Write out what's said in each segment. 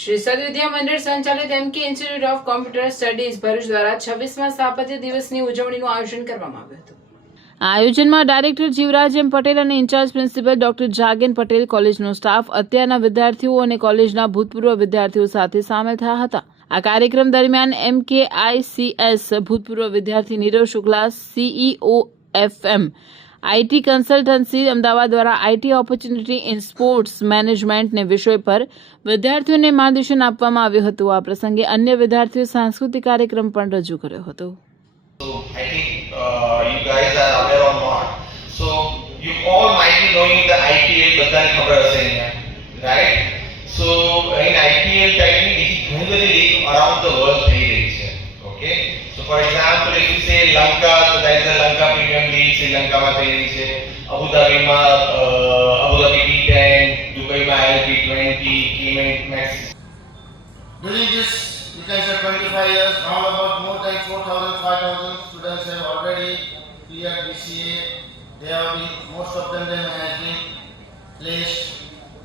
શ્રી સદવિદ્યા મંદિર સંચાલિત એમકે institute of computer studies Bharuch દ્વારા 26મા સ્થાપત્ય દિવસની ઉજવણીનું આયોજન કરવામાં આવ્યું હતું. આ આયોજનમાં ડાયરેક્ટર જીવરાજ એમ પટેલ અને in charge principal doctor Jagen Patel, કોલેજનો સ્ટાફ, અત્યારના વિદ્યાર્થીઓ અને કોલેજના ભૂતપૂર્વ વિદ્યાર્થીઓ સાથે સામેલ થયા હતા. આ કાર્યક્રમ દરમિયાન MKICS ભૂતપૂર્વ વિદ્યાર્થી નીરવ Shukla, CEO FM IT consultancy Ahmedabad દ્વારા IT ઓપોર્ચ્યુનિટી ઇન સ્પોર્ટ્સ મેનેજમેન્ટને વિષય પર વિદ્યાર્થીઓને માર્ગદર્શન આપવામાં આવ્યું હતું. આ પ્રસંગે અન્ય વિદ્યાર્થીઓ સાંસ્કૃતિક કાર્યક્રમ પણ રજૂ કર્યો હતો. So I think you guys are aware or not. So you all might be knowing the IPL બધાને ખબર હશે અહીંયા, right? So in IPL ટાઈપની બીજી ઘણી બધી લીગ around the world થઈ રહી છે. Okay? So for example, if you say Lanka, so there is a Lanka Premium League, શ્રીલંકામાં થઈ રહી છે. અબુધાબીમાં Abu Dhabi T10, દુબઈમાં LP20, Cayman Max. During this, you can say 25 years, round about more than 4,000, 5,000 students have already cleared BCA. They have been, most of them have been placed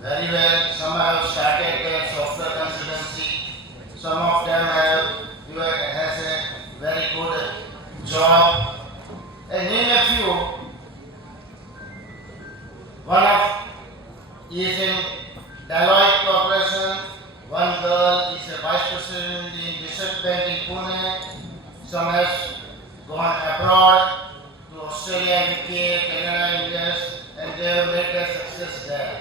very well. Some have started their software consultancy. Some of them has a very good job. And name a few. One of is in Deloitte Corporation. One girl is a vice president in Research Bank in Pune. Some has gone abroad to Australia, UK, Canada, US, and they have made their success there.